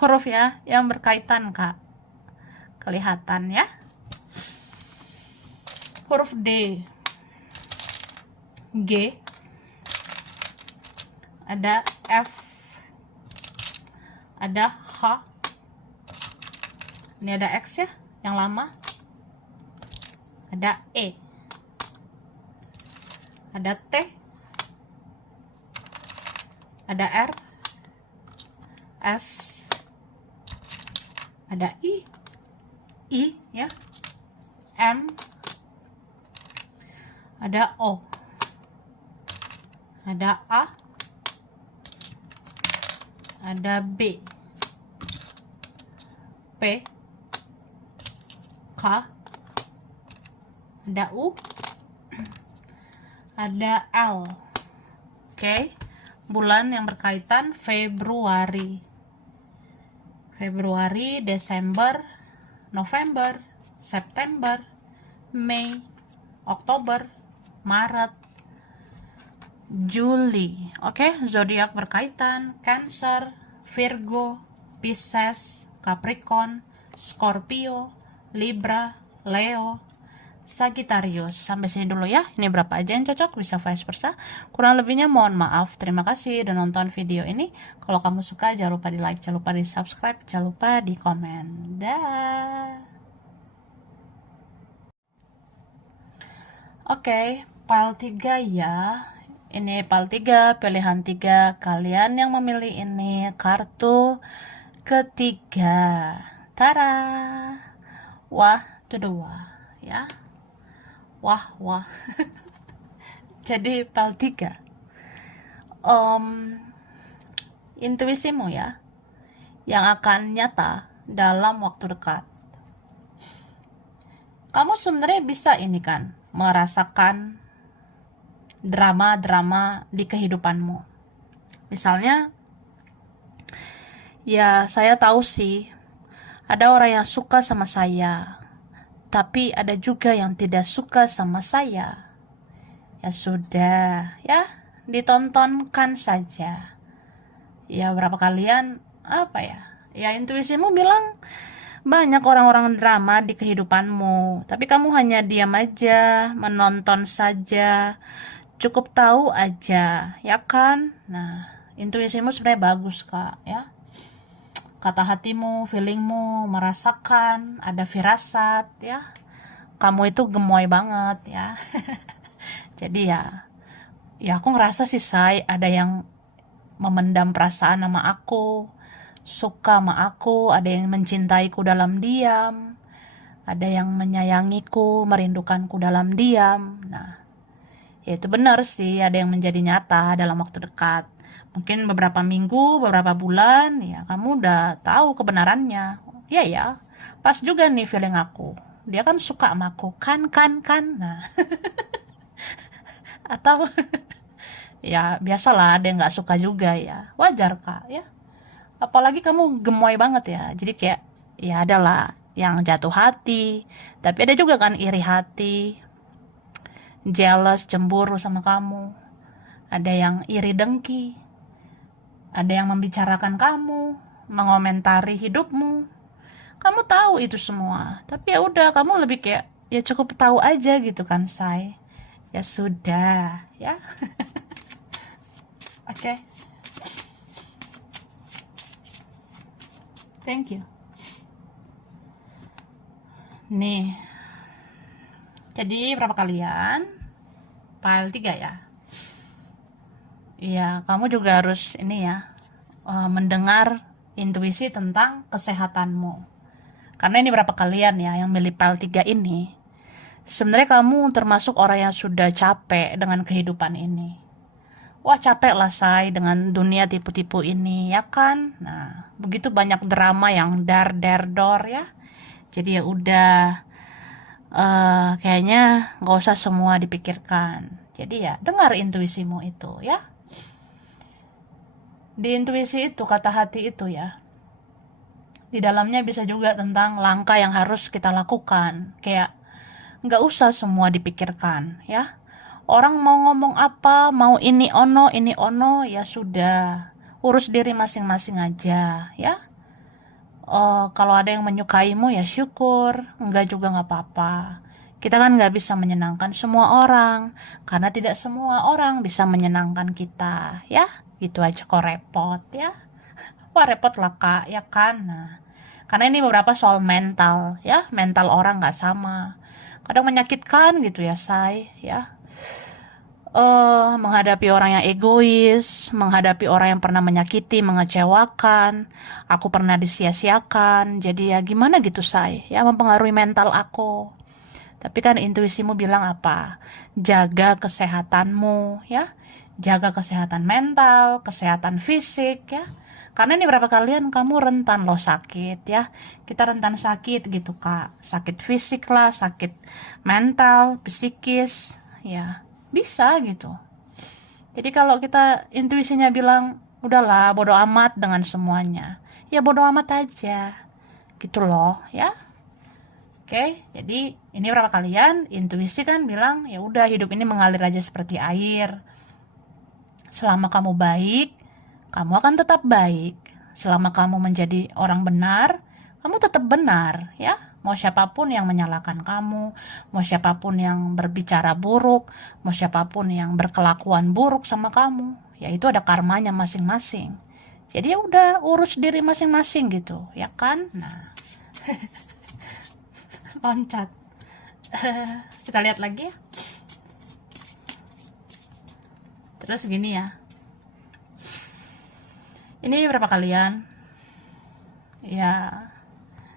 huruf ya yang berkaitan kak, kelihatan ya. Huruf D, G, ada F, ada H, ini ada X ya yang lama, ada E, ada T, ada R, S, ada I ya, M, ada O, ada A, ada B, P, K, ada U, ada L. Oke. Bulan yang berkaitan Februari, Desember, November, September, Mei, Oktober, Maret, Juli. Oke, zodiak berkaitan Cancer, Virgo, Pisces, Capricorn, Scorpio, Libra, Leo, Sagittarius. Sampai sini dulu ya. Ini berapa aja yang cocok, bisa vice versa. Kurang lebihnya mohon maaf. Terima kasih udah nonton video ini. Kalau kamu suka jangan lupa di like, jangan lupa di subscribe, jangan lupa di komen. Dah. Oke, pile 3 ya. Ini pile 3, pilihan 3. Kalian yang memilih ini kartu ketiga. Tara. Wah, kedua ya. Wah. Jadi pile 3. Intuisimu ya yang akan nyata dalam waktu dekat. Kamu sebenarnya bisa ini kan merasakan drama-drama di kehidupanmu. Misalnya, ya saya tahu sih ada orang yang suka sama saya, tapi ada juga yang tidak suka sama saya. Ya sudah, ya ditontonkan saja. Ya berapa kalian ya intuisimu bilang banyak orang-orang drama di kehidupanmu, tapi kamu hanya diam aja, menonton saja, cukup tahu aja, ya kan? Nah, intuisimu sebenarnya bagus kak, ya. Kata hatimu, feelingmu, merasakan, ada firasat, ya. Kamu itu gemoy banget, ya. Jadi ya aku ngerasa sih say, ada yang memendam perasaan sama aku, suka sama aku, ada yang mencintaiku dalam diam, ada yang menyayangiku, merindukanku dalam diam. Nah, ya itu benar sih, ada yang menjadi nyata dalam waktu dekat. Mungkin beberapa minggu, beberapa bulan, ya kamu udah tahu kebenarannya. Ya, pas juga nih feeling aku. Dia kan suka sama aku, kan. Nah, atau ya biasalah ada yang nggak suka juga ya. Wajar Kak ya. Apalagi kamu gemoy banget ya. Jadi kayak ya adalah yang jatuh hati, tapi ada juga kan iri hati, jealous, cemburu sama kamu. Ada yang iri dengki, ada yang membicarakan kamu, mengomentari hidupmu. Kamu tahu itu semua, tapi ya udah kamu lebih kayak ya cukup tahu aja gitu kan, say. Ya sudah, ya. Oke. Thank you. Nih, jadi berapa kalian? File 3 ya. Iya, kamu juga harus ini ya, mendengar intuisi tentang kesehatanmu. Karena ini berapa kalian ya yang milih file 3 ini. Sebenarnya kamu termasuk orang yang sudah capek dengan kehidupan ini. Wah, capek lah say dengan dunia tipu-tipu ini, ya kan? Nah, begitu banyak drama yang dar-der-dor ya. Jadi ya udah, kayaknya nggak usah semua dipikirkan. Jadi ya dengar intuisimu itu ya. Di intuisi itu, kata hati itu ya, di dalamnya bisa juga tentang langkah yang harus kita lakukan. Kayak nggak usah semua dipikirkan ya. Orang mau ngomong apa, mau ini ono, ya sudah. Urus diri masing-masing aja ya. Kalau ada yang menyukaimu ya syukur, enggak juga nggak apa-apa. Kita kan nggak bisa menyenangkan semua orang, karena tidak semua orang bisa menyenangkan kita, ya. Gitu aja kok repot, ya. Wah repot lah kak, ya kan. Nah, karena ini beberapa soal mental, ya. Mental orang nggak sama. Kadang menyakitkan gitu ya, say, ya. Menghadapi orang yang egois, menghadapi orang yang pernah menyakiti, mengecewakan, aku pernah disia-siakan, jadi ya gimana gitu say, ya mempengaruhi mental aku. Tapi kan intuisimu bilang apa? Jaga kesehatanmu, ya, jaga kesehatan mental, kesehatan fisik, ya. Karena ini berapa kalian kamu rentan loh sakit, ya. Kita rentan sakit gitu kak, sakit fisik lah, sakit mental, psikis, ya. Bisa gitu. Jadi kalau kita intuisinya bilang, udahlah bodo amat dengan semuanya. Ya bodo amat aja. Gitu loh, ya. Oke, jadi ini berapa kalian intuisi kan bilang, ya udah hidup ini mengalir aja seperti air. Selama kamu baik, kamu akan tetap baik. Selama kamu menjadi orang benar, kamu tetap benar, ya. Mau siapapun yang menyalahkan kamu, mau siapapun yang berbicara buruk, mau siapapun yang berkelakuan buruk sama kamu, ya itu ada karmanya masing-masing. Jadi ya udah urus diri masing-masing gitu, ya kan? Nah, loncat. Kita lihat lagi ya. Terus gini ya. Ini berapa kalian? Ya,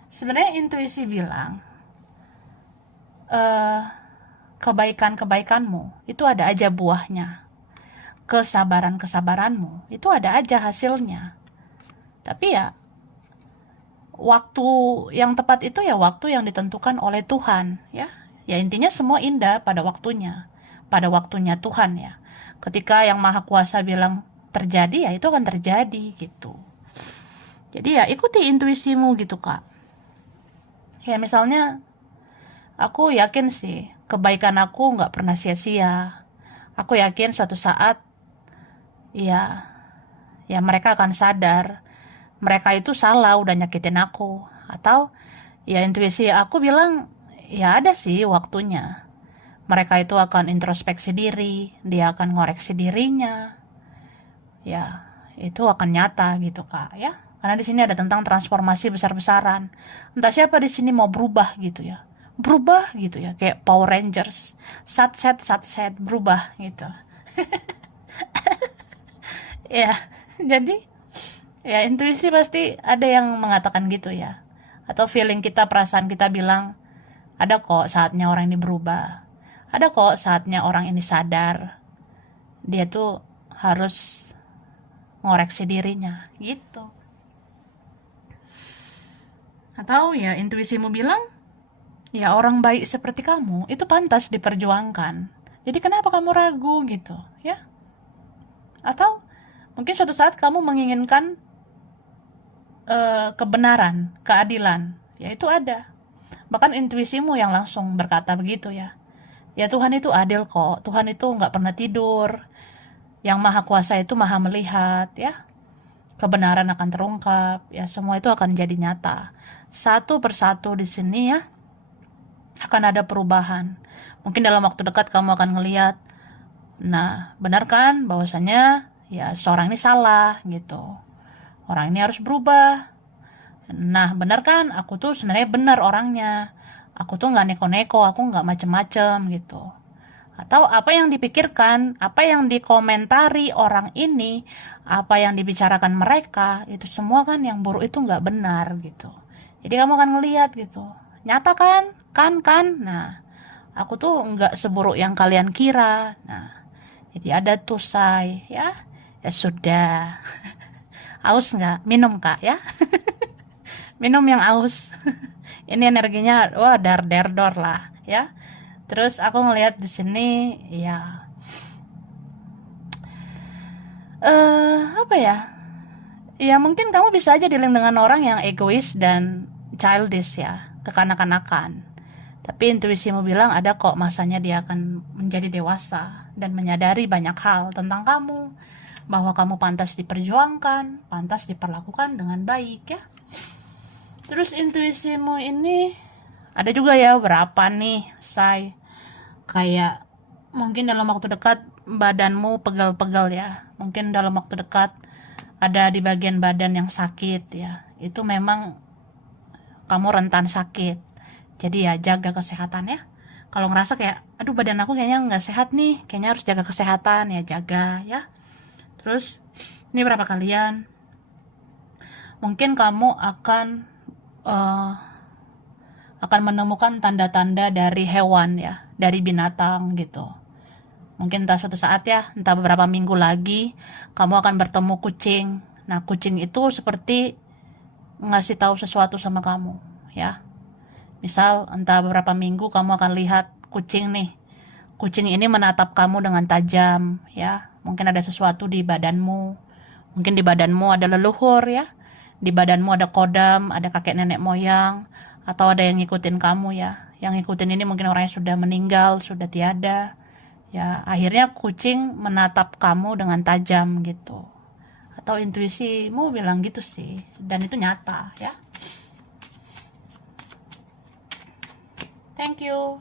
sebenarnya intuisi bilang kebaikan-kebaikanmu itu ada aja buahnya. Kesabaran-kesabaranmu itu ada aja hasilnya. Tapi ya waktu yang tepat itu ya waktu yang ditentukan oleh Tuhan, ya. Ya intinya semua indah pada waktunya. Pada waktunya Tuhan ya. Ketika yang Maha Kuasa bilang terjadi ya itu akan terjadi gitu. Jadi ya ikuti intuisimu gitu kak. Ya misalnya aku yakin sih kebaikan aku nggak pernah sia-sia. Aku yakin suatu saat ya ya mereka akan sadar mereka itu salah udah nyakitin aku. Atau ya intuisi aku bilang ya ada sih waktunya. Mereka itu akan introspeksi diri, dia akan ngoreksi dirinya. Ya, itu akan nyata gitu kak ya. Karena di sini ada tentang transformasi besar-besaran. Entah siapa di sini mau berubah gitu ya. Berubah gitu ya, kayak Power Rangers. Sat set berubah gitu. Ya, jadi ya intuisi pasti ada yang mengatakan gitu ya. Atau feeling kita, perasaan kita bilang, ada kok saatnya orang ini berubah. Ada kok saatnya orang ini sadar. Dia tuh harus ngoreksi dirinya gitu. Atau ya intuisimu bilang, ya orang baik seperti kamu itu pantas diperjuangkan. Jadi kenapa kamu ragu gitu, ya? Atau mungkin suatu saat kamu menginginkan kebenaran, keadilan, ya itu ada. Bahkan intuisimu yang langsung berkata begitu ya. Ya Tuhan itu adil kok, Tuhan itu nggak pernah tidur, yang maha kuasa itu maha melihat ya. Kebenaran akan terungkap, ya semua itu akan jadi nyata. Satu persatu di sini ya, akan ada perubahan. Mungkin dalam waktu dekat kamu akan ngelihat, nah benar kan bahwasanya ya seorang ini salah gitu. Orang ini harus berubah. Nah benar kan, aku tuh sebenarnya benar orangnya. Aku tuh nggak neko-neko, aku nggak macem-macem gitu. Atau apa yang dipikirkan, apa yang dikomentari orang ini, apa yang dibicarakan mereka, itu semua kan yang buruk itu nggak benar gitu. Jadi kamu akan ngelihat gitu, nyata kan, kan. Nah, aku tuh nggak seburuk yang kalian kira. Nah, jadi ada tuh say, ya, ya sudah. Aus nggak? Minum kak ya, minum yang aus. Ini energinya, wah dar der dor lah, ya. Terus aku ngelihat di sini, ya apa ya? Ya mungkin kamu bisa aja dealing dengan orang yang egois dan childish ya, kekanak-kanakan. Tapi intuisimu bilang ada kok masanya dia akan menjadi dewasa dan menyadari banyak hal tentang kamu, bahwa kamu pantas diperjuangkan, pantas diperlakukan dengan baik ya. Terus intuisimu ini ada juga ya berapa nih, say, kayak mungkin dalam waktu dekat badanmu pegal-pegal ya. Mungkin dalam waktu dekat ada di bagian badan yang sakit ya. Itu memang kamu rentan sakit. Jadi ya jaga kesehatan ya. Kalau ngerasa kayak aduh badan aku kayaknya nggak sehat nih, kayaknya harus jaga kesehatan ya, jaga ya. Terus ini berapa kalian? Mungkin kamu eh, akan menemukan tanda-tanda dari hewan ya, dari binatang gitu. Mungkin entah suatu saat ya, entah beberapa minggu lagi, kamu akan bertemu kucing. Nah, kucing itu seperti ngasih tahu sesuatu sama kamu, ya. Misal, entah beberapa minggu kamu akan lihat kucing nih. Kucing ini menatap kamu dengan tajam, ya. Mungkin ada sesuatu di badanmu. Mungkin di badanmu ada leluhur, ya. Di badanmu ada kodam, ada kakek nenek moyang, atau ada yang ngikutin kamu, ya. Yang ngikutin ini mungkin orangnya sudah meninggal, sudah tiada. Ya, akhirnya kucing menatap kamu dengan tajam gitu. Atau intuisimu bilang gitu sih. Dan itu nyata ya. Thank you.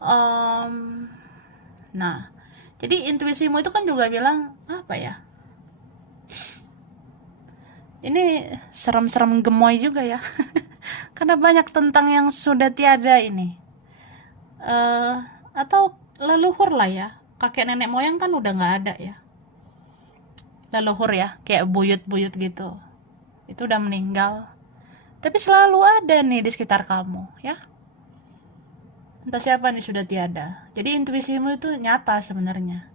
Um, nah, jadi intuisimu itu kan juga bilang apa ya? Ini serem-serem gemoy juga ya. Karena banyak tentang yang sudah tiada ini. Atau leluhur lah ya. Kakek nenek moyang kan udah nggak ada ya. Leluhur ya, kayak buyut-buyut gitu. Itu udah meninggal. Tapi selalu ada nih di sekitar kamu, ya. Entah siapa nih sudah tiada. Jadi intuisimu itu nyata sebenarnya.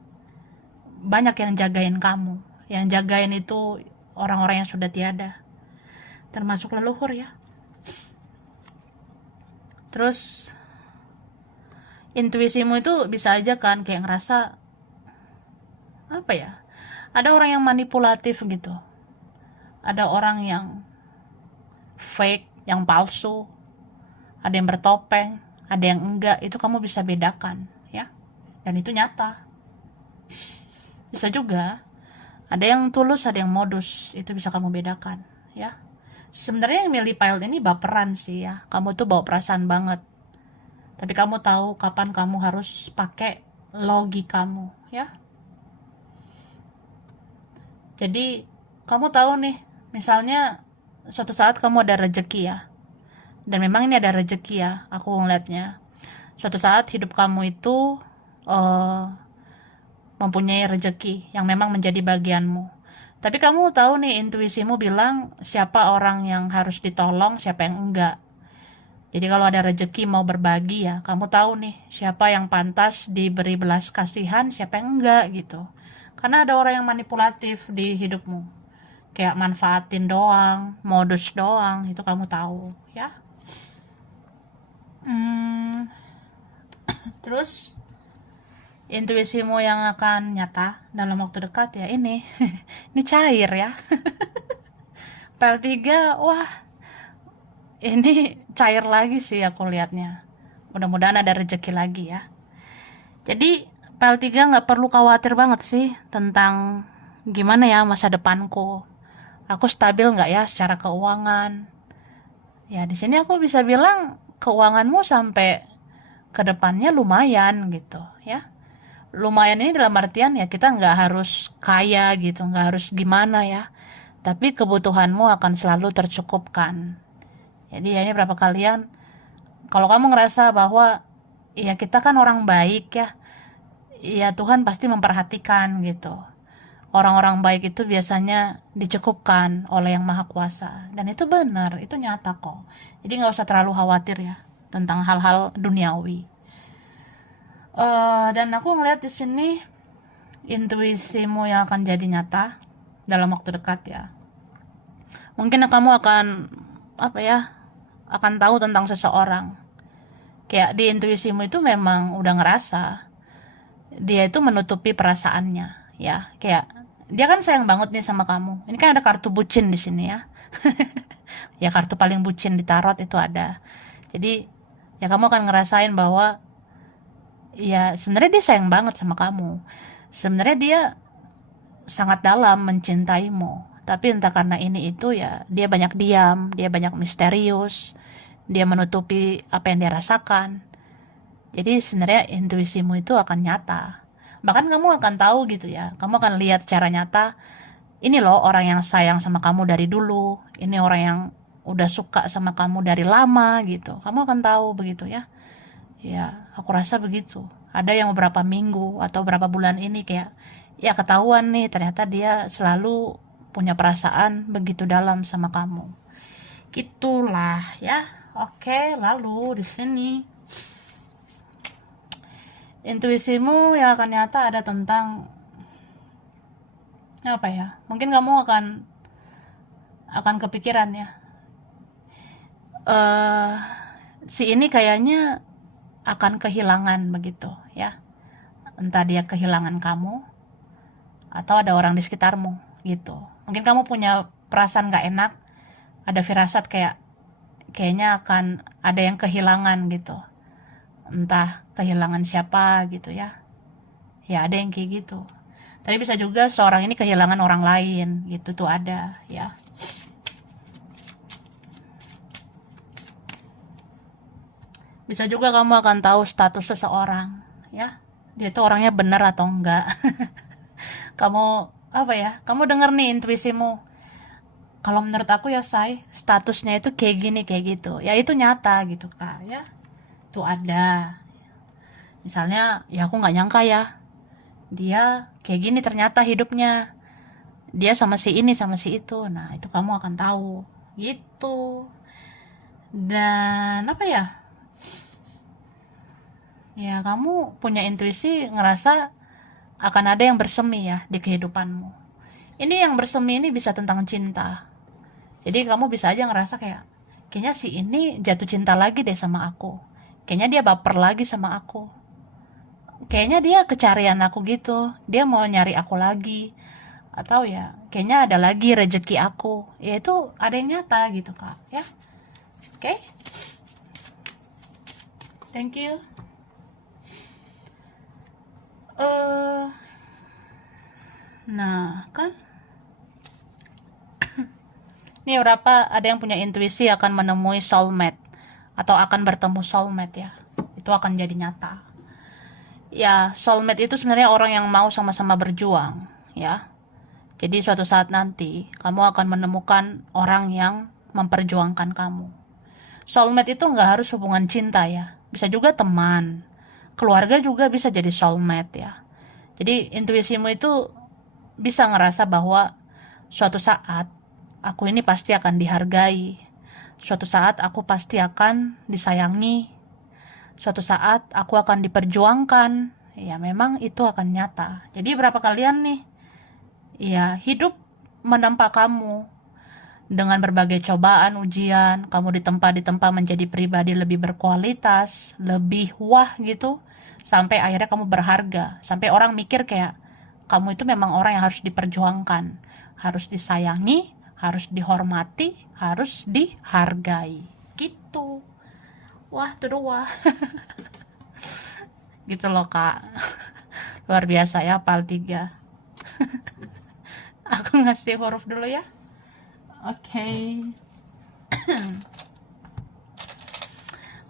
Banyak yang jagain kamu. Yang jagain itu orang-orang yang sudah tiada. Termasuk leluhur ya. Terus intuisimu itu bisa aja kan kayak ngerasa apa ya? Ada orang yang manipulatif gitu. Ada orang yang fake, yang palsu. Ada yang bertopeng, ada yang enggak, itu kamu bisa bedakan ya. Dan itu nyata. Bisa juga ada yang tulus, ada yang modus, itu bisa kamu bedakan ya. Sebenarnya yang milih pile ini baperan sih ya, kamu tuh bawa perasaan banget, tapi kamu tahu kapan kamu harus pakai logikamu ya. Jadi kamu tahu nih, misalnya suatu saat kamu ada rezeki ya, dan memang ini ada rezeki ya, aku ngeliatnya suatu saat hidup kamu itu uh, mempunyai rezeki yang memang menjadi bagianmu. Tapi kamu tahu nih, intuisimu bilang siapa orang yang harus ditolong, siapa yang enggak. Jadi kalau ada rezeki mau berbagi ya, kamu tahu nih siapa yang pantas diberi belas kasihan, siapa yang enggak gitu. Karena ada orang yang manipulatif di hidupmu. kayak manfaatin doang, modus doang, itu kamu tahu ya. Hmm, terus intuisimu yang akan nyata dalam waktu dekat ya ini. Ini cair ya. PL3, wah, ini cair lagi sih aku lihatnya. Mudah-mudahan ada rezeki lagi ya. Jadi PL3 nggak perlu khawatir banget sih tentang gimana ya masa depanku. Aku stabil nggak ya secara keuangan? Ya di sini aku bisa bilang keuanganmu sampai ke depannya lumayan gitu ya. Lumayan ini dalam artian ya kita nggak harus kaya gitu, nggak harus gimana ya. Tapi kebutuhanmu akan selalu tercukupkan. Jadi ya ini berapa kalian, kalau kamu ngerasa bahwa ya kita kan orang baik ya, ya Tuhan pasti memperhatikan gitu. Orang-orang baik itu biasanya dicukupkan oleh Yang Maha Kuasa. Dan itu benar, itu nyata kok. Jadi nggak usah terlalu khawatir ya tentang hal-hal duniawi. Dan aku ngeliat di sini intuisimu yang akan jadi nyata dalam waktu dekat ya. Mungkin kamu akan apa ya? Akan tahu tentang seseorang. Kayak di intuisimu itu memang udah ngerasa dia itu menutupi perasaannya ya. Kayak dia kan sayang banget nih sama kamu. Ini kan ada kartu bucin di sini ya. Ya kartu paling bucin di tarot itu ada. Jadi ya kamu akan ngerasain bahwa ya sebenarnya dia sayang banget sama kamu. Sebenarnya dia sangat dalam mencintaimu. Tapi entah karena ini itu ya dia banyak diam, dia banyak misterius, dia menutupi apa yang dia rasakan. Jadi sebenarnya intuisimu itu akan nyata. Bahkan kamu akan tahu gitu ya. Kamu akan lihat secara nyata, ini loh orang yang sayang sama kamu dari dulu. Ini orang yang udah suka sama kamu dari lama gitu. Kamu akan tahu begitu ya. Ya, aku rasa begitu. Ada yang beberapa minggu atau beberapa bulan ini kayak ya ketahuan nih ternyata dia selalu punya perasaan begitu dalam sama kamu. Gitulah ya. Oke, lalu di sini intuisimu yang akan nyata ada tentang apa ya? Mungkin kamu akan kepikiran ya. eh si ini kayaknya akan kehilangan begitu ya. Entah dia kehilangan kamu atau ada orang di sekitarmu gitu. Mungkin kamu punya perasaan gak enak, ada firasat kayaknya akan ada yang kehilangan gitu. Entah kehilangan siapa gitu ya. Ya ada yang kayak gitu. Tapi bisa juga seorang ini kehilangan orang lain gitu tuh ada ya. Bisa juga kamu akan tahu status seseorang ya. Dia tuh orangnya benar atau enggak. Kamu apa ya? Kamu denger nih intuisimu. Kalau menurut aku ya statusnya itu kayak gini kayak gitu. Ya itu nyata gitu Kak ya. Tuh ada. Misalnya ya aku nggak nyangka ya. Dia kayak gini ternyata hidupnya. Dia sama si ini sama si itu. Nah, itu kamu akan tahu. Gitu. Dan apa ya? Ya kamu punya intuisi ngerasa akan ada yang bersemi ya di kehidupanmu. Ini yang bersemi ini bisa tentang cinta. Jadi kamu bisa aja ngerasa kayaknya si ini jatuh cinta lagi deh sama aku. Kayaknya dia baper lagi sama aku. Kayaknya dia kecarian aku gitu. Dia mau nyari aku lagi. Atau ya kayaknya ada lagi rezeki aku. Ya itu ada yang nyata gitu Kak ya. Oke. Thank you. Nah kan ini berapa ada yang punya intuisi akan menemui soulmate atau akan bertemu soulmate ya. Itu akan jadi nyata. Ya, soulmate itu sebenarnya orang yang mau sama-sama berjuang, ya. Jadi suatu saat nanti kamu akan menemukan orang yang memperjuangkan kamu. Soulmate itu nggak harus hubungan cinta ya. Bisa juga teman. Keluarga juga bisa jadi soulmate ya. Jadi intuisimu itu bisa ngerasa bahwa suatu saat aku ini pasti akan dihargai. Suatu saat aku pasti akan disayangi. Suatu saat aku akan diperjuangkan. Ya memang itu akan nyata. Jadi berapa kalian nih ya hidup menempa kamu dengan berbagai cobaan, ujian. Kamu ditempa menjadi pribadi lebih berkualitas, lebih wah gitu, sampai akhirnya kamu berharga, sampai orang mikir kayak kamu itu memang orang yang harus diperjuangkan, harus disayangi, harus dihormati, harus dihargai gitu. Wah tuh wah. Gitu loh kak. Luar biasa ya, hafal 3. Aku ngasih huruf dulu ya. Oke.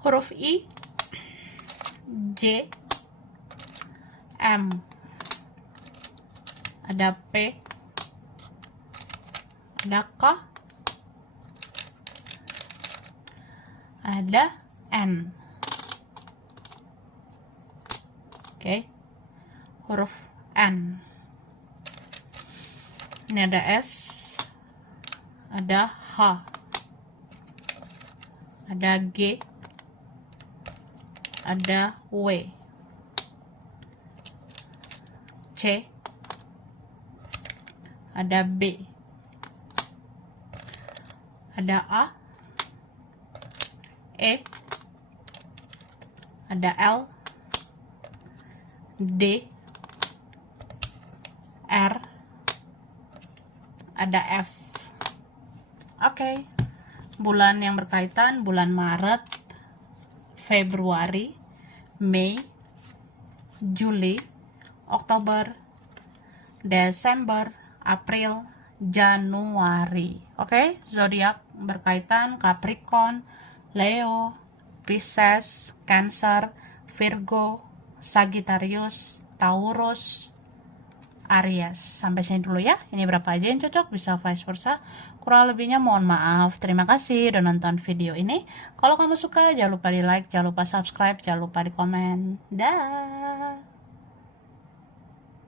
Huruf I, J, M, ada P, ada K, ada N. Oke. Huruf N. Ini ada S, ada H, ada G, ada W, C, ada B, ada A, E, ada L, D, R, ada F. Oke. Bulan yang berkaitan bulan Maret, Februari, Mei, Juli, Oktober, Desember, April, Januari. Oke, zodiak berkaitan Capricorn, Leo, Pisces, Cancer, Virgo, Sagittarius, Taurus, Aries. Sampai sini dulu ya. Ini berapa aja yang cocok, bisa vice versa. Kurang lebihnya mohon maaf. Terima kasih udah nonton video ini. Kalau kamu suka, jangan lupa di like, jangan lupa subscribe, jangan lupa di komen. Dah.